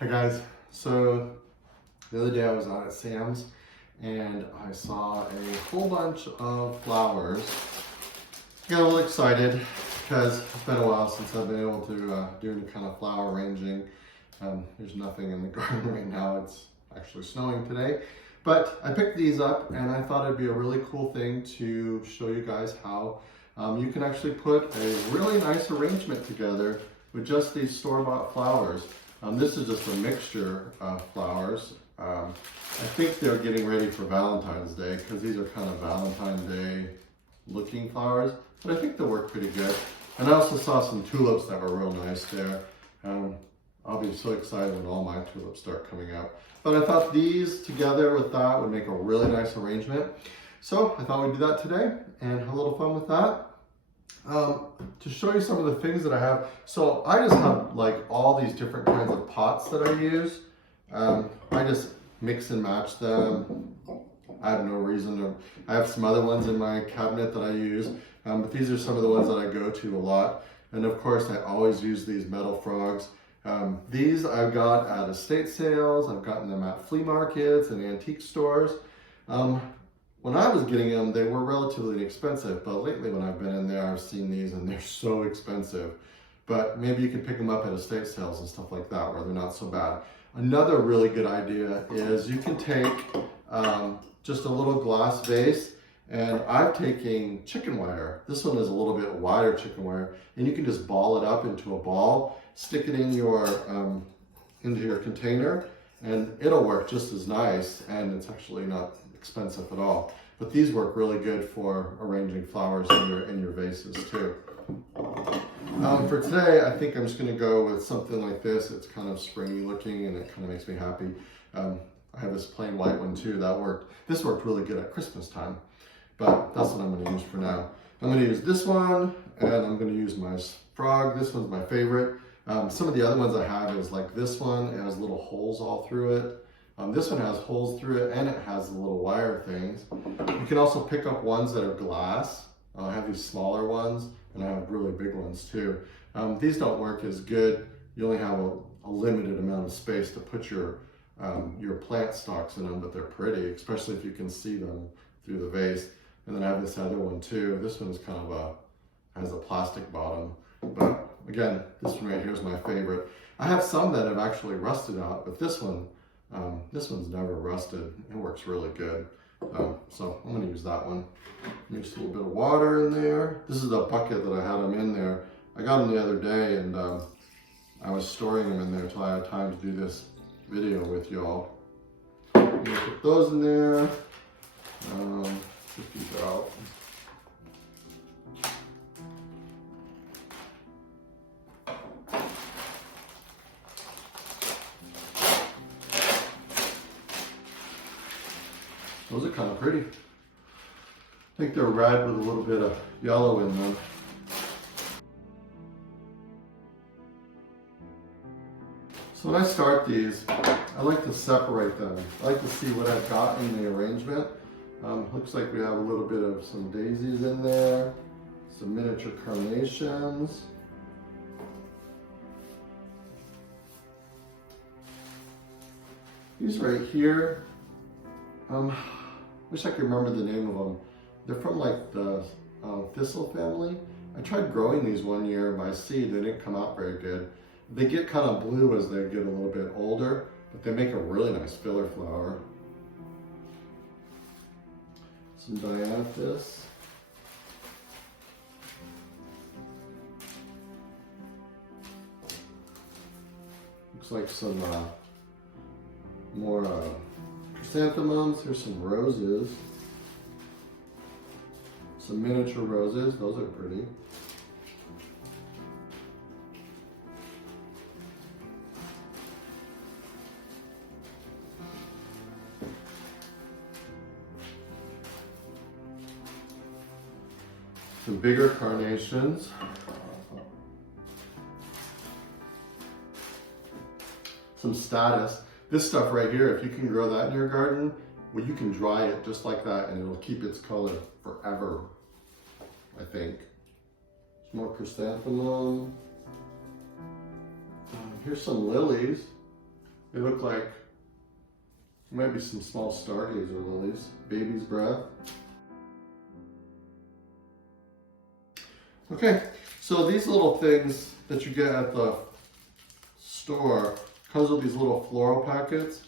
Hi guys, so the other day I was out at Sam's and I saw a whole bunch of flowers. I got a little excited because it's been a while since I've been able to do any kind of flower arranging. There's nothing in the garden right now, it's actually snowing today. But I picked these up and I thought it'd be a really cool thing to show you guys how you can actually put a really nice arrangement together with just these store-bought flowers. This is just a mixture of flowers. I think they're getting ready for Valentine's Day because these are kind of Valentine's Day looking flowers, but I think they'll work pretty good. And I also saw some tulips that were real nice there. I'll be so excited when all my tulips start coming out. But I thought these together with that would make a really nice arrangement. So I thought we'd do that today and have a little fun with that. To show you some of the things that I have. So I just have like all these different kinds of pots that I use. I just mix and match them. I have no reason to. I have some other ones in my cabinet that I use, but these are some of the ones that I go to a lot. And of course, I always use these metal frogs. These I've got at estate sales. I've gotten them at flea markets and antique stores. When I was getting them, they were relatively inexpensive, but lately when I've been in there, I've seen these and they're so expensive. But maybe you can pick them up at estate sales and stuff like that where they're not so bad. Another really good idea is you can take just a little glass vase, and I'm taking chicken wire. This one is a little bit wider chicken wire, and you can just ball it up into a ball, stick it in into your container, and it'll work just as nice, and it's actually not expensive at all. But these work really good for arranging flowers in your vases too. For today, I think I'm just going to go with something like this. It's kind of springy looking and it kind of makes me happy. I have this plain white one too that worked. This worked really good at Christmas time, but that's what I'm going to use for now. I'm going to use this one, and I'm going to use my frog. This one's my favorite. Some of the other ones I have is like this one. It has little holes all through it. This one has holes through it, and it has the little wire things. You can also pick up ones that are glass. I have these smaller ones, and I have really big ones too. These don't work as good. You only have a limited amount of space to put your plant stalks in them, but they're pretty, especially if you can see them through the vase. And then I have this other one too. This one is kind of has a plastic bottom, but again, this one right here is my favorite. I have some that have actually rusted out, but this one's never rusted. It works really good. So I'm going to use that one. Mix a little bit of water in there. This is the bucket that I had them in there. I got them the other day, and I was storing them in there until I had time to do this video with y'all. I'm going to put those in there. Get these out. Those are kind of pretty. I think they're red with a little bit of yellow in them. So when I start these, I like to separate them. I like to see what I've got in the arrangement. Looks like we have a little bit of some daisies in there, some miniature carnations. These right here, wish I could remember the name of them. They're from like the thistle family. I tried growing these one year by seed. They didn't come out very good. They get kind of blue as they get a little bit older, but they make a really nice filler flower. Some dianthus. Looks like some more chrysanthemums. Here's some roses. Some miniature roses. Those are pretty. Some bigger carnations. Some status. This stuff right here, if you can grow that in your garden, well, you can dry it just like that and it'll keep its color forever, I think. Some more chrysanthemum. Here's some lilies. They look like maybe some small stargazer lilies, baby's breath. Okay, so these little things that you get at the store comes with these little floral packets.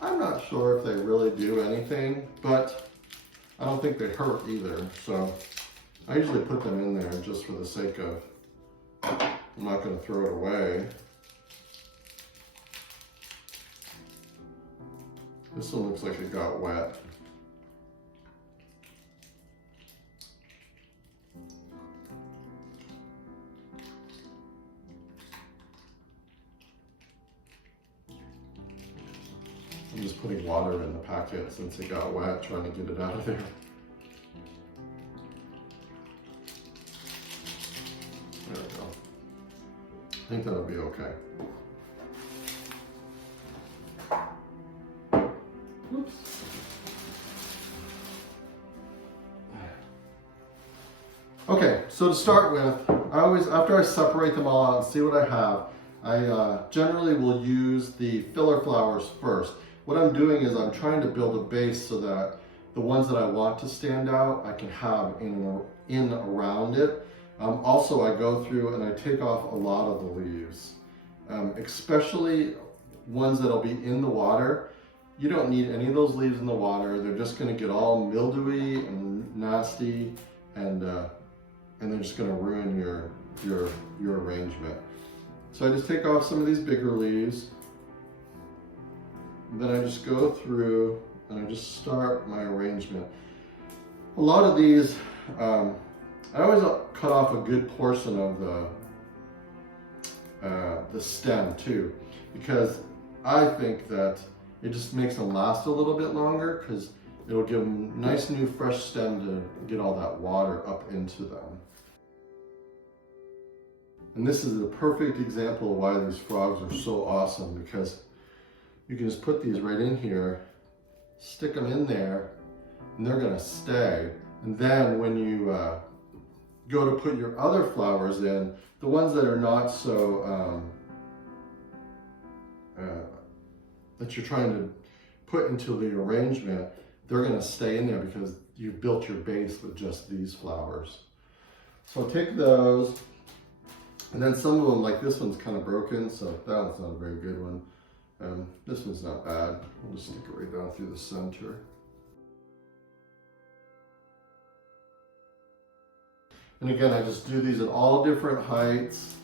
I'm not sure if they really do anything, but I don't think they hurt either. So I usually put them in there just for the sake of, I'm not going to throw it away. This one looks like it got wet. I'm just putting water in the packet since it got wet, trying to get it out of there. There we go. I think that'll be okay. Oops. Okay, so to start with, I always, after I separate them all out and see what I have, I generally will use the filler flowers first. What I'm doing is I'm trying to build a base so that the ones that I want to stand out, I can have in around it. Also, I go through and I take off a lot of the leaves, especially ones that'll be in the water. You don't need any of those leaves in the water. They're just going to get all mildewy and nasty, and they're just going to ruin your arrangement. So I just take off some of these bigger leaves. And then I just go through and I just start my arrangement. A lot of these, I always cut off a good portion of the stem too, because I think that it just makes them last a little bit longer, because it'll give them a nice new fresh stem to get all that water up into them. And this is a perfect example of why these frogs are so awesome, because you can just put these right in here, stick them in there, and they're gonna stay. And then when you go to put your other flowers in, the ones that are not so, that you're trying to put into the arrangement, they're gonna stay in there because you've built your base with just these flowers. So I'll take those, and then some of them, like this one's kind of broken, so that one's not a very good one. This one's not bad. We'll just stick it right down through the center. And again, I just do these at all different heights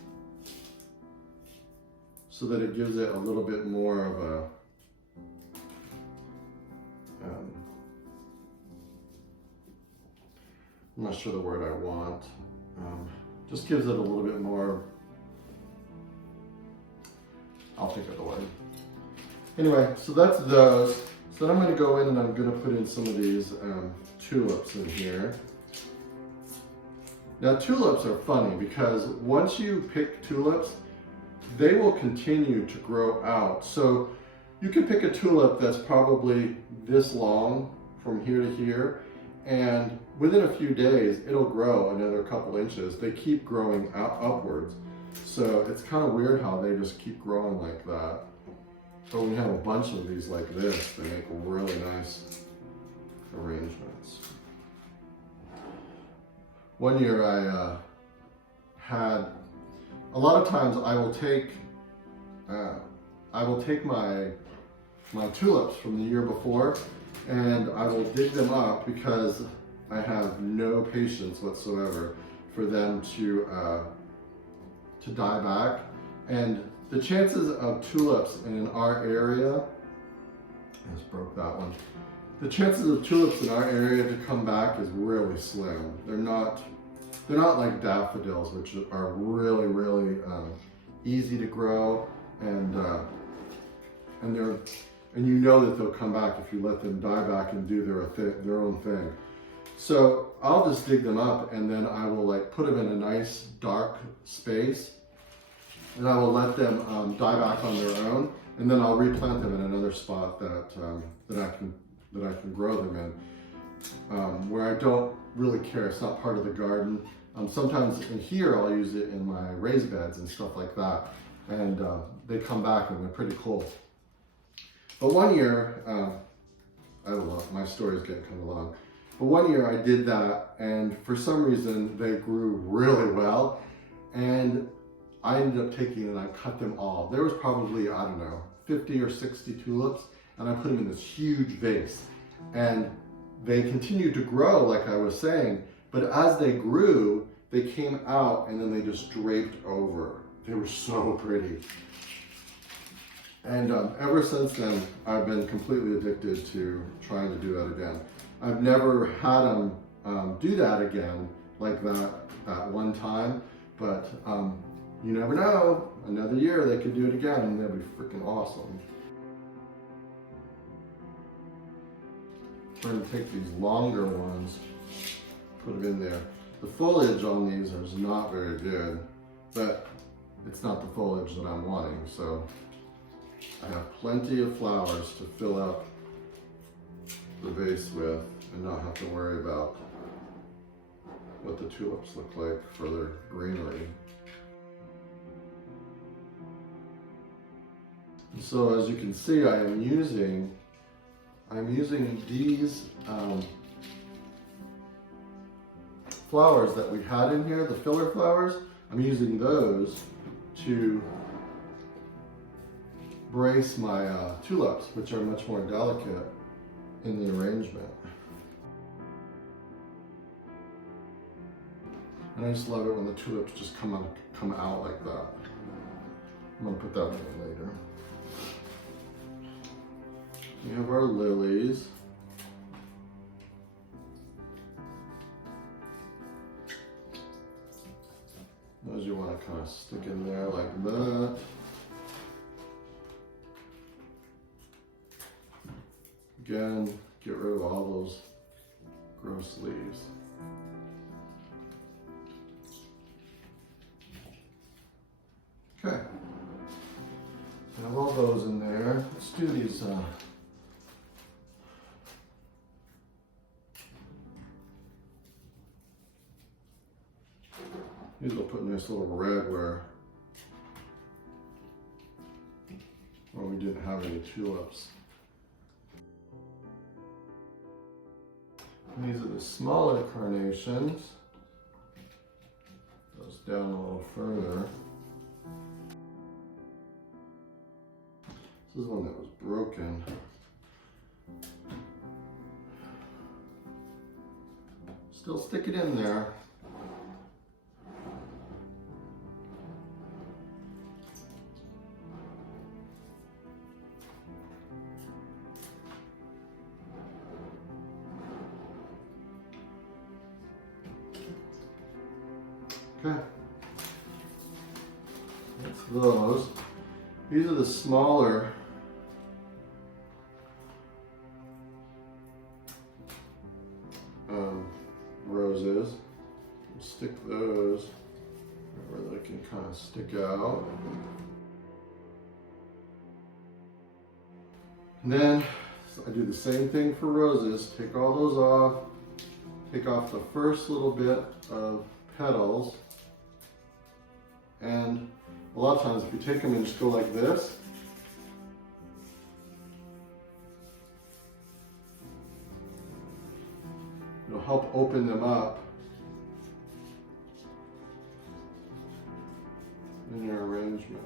so that it gives it a little bit more of a I'm not sure the word I want. Just gives it a little bit more, I'll think of the word. Anyway, so that's those. So then I'm going to go in and I'm going to put in some of these tulips in here. Now tulips are funny because once you pick tulips, they will continue to grow out. So you can pick a tulip that's probably this long from here to here, and within a few days it'll grow another couple inches. They keep growing out upwards. So it's kind of weird how they just keep growing like that. But when you have a bunch of these like this, they make really nice arrangements. One year I had, a lot of times I will take my tulips from the year before, and I will dig them up because I have no patience whatsoever for them to die back. And the chances of tulips in our area, I just broke that one. The chances of tulips in our area to come back is really slim. They're not like daffodils, which are really, really easy to grow, and you know that they'll come back if you let them die back and do their own thing. So I'll just dig them up, and then I will like put them in a nice dark space, and I will let them die back on their own, and then I'll replant them in another spot that I can grow them in, where I don't really care. It's not part of the garden. Sometimes in here I'll use it in my raised beds and stuff like that, and they come back and they're pretty cool. But one year, I don't know, my story's getting kind of long. But one year I did that, and for some reason they grew really well, and I ended up taking and I cut them all. There was probably, I don't know, 50 or 60 tulips, and I put them in this huge vase. And they continued to grow, like I was saying, but as they grew, they came out and then they just draped over. They were so pretty. And ever since then, I've been completely addicted to trying to do that again. I've never had them do that again like that at one time, but you never know. Another year they could do it again and that'd be freaking awesome. I'm trying to take these longer ones, put them in there. The foliage on these is not very good, but it's not the foliage that I'm wanting, so I have plenty of flowers to fill up the vase with and not have to worry about what the tulips look like for their greenery. And so as you can see, I'm using these flowers that we had in here, the filler flowers. I'm using those to brace my tulips, which are much more delicate in the arrangement. And I just love it when the tulips just come out like that. I'm gonna put that one in later. We have our lilies. Those you want to kind of stick in there like that. Again, get rid of all those gross leaves. Okay, I have all those in there. Let's do these. These will put nice little red where we didn't have any tulips. And these are the smaller carnations. Goes down a little further. This is one that was broken. Still stick it in there. Okay, that's those. These are the smaller roses. Stick those where they can kind of stick out. And then I do the same thing for roses. Take all those off. Take off the first little bit of petals. And a lot of times if you take them and just go like this, it'll help open them up in your arrangement.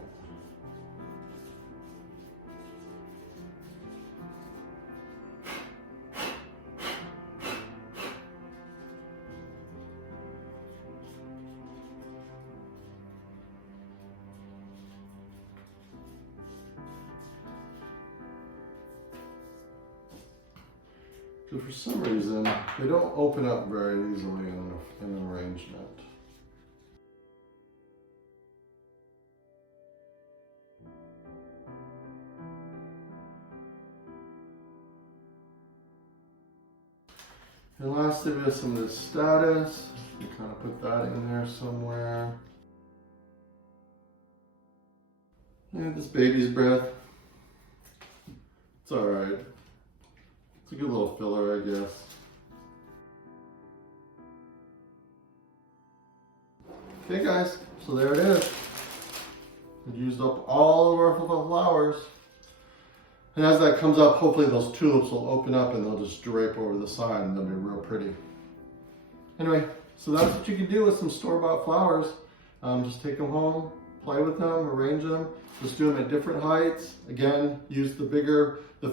So for some reason, they don't open up very easily in an arrangement. And lastly, we have some of this status. You kind of put that in there somewhere. And this baby's breath. It's all right. It's a good little filler, I guess. Okay guys, so there it is. We used up all of our flowers. And as that comes up, hopefully those tulips will open up and they'll just drape over the side and they'll be real pretty. Anyway, so that's what you can do with some store-bought flowers. Just take them home, play with them, arrange them. Just do them at different heights. Again, use the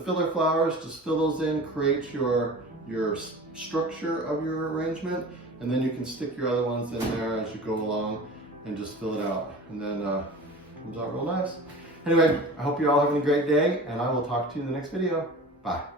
filler flowers, just fill those in, create your structure of your arrangement, and then you can stick your other ones in there as you go along and just fill it out. And then it comes out real nice. Anyway, I hope you're all having a great day, and I will talk to you in the next video. Bye.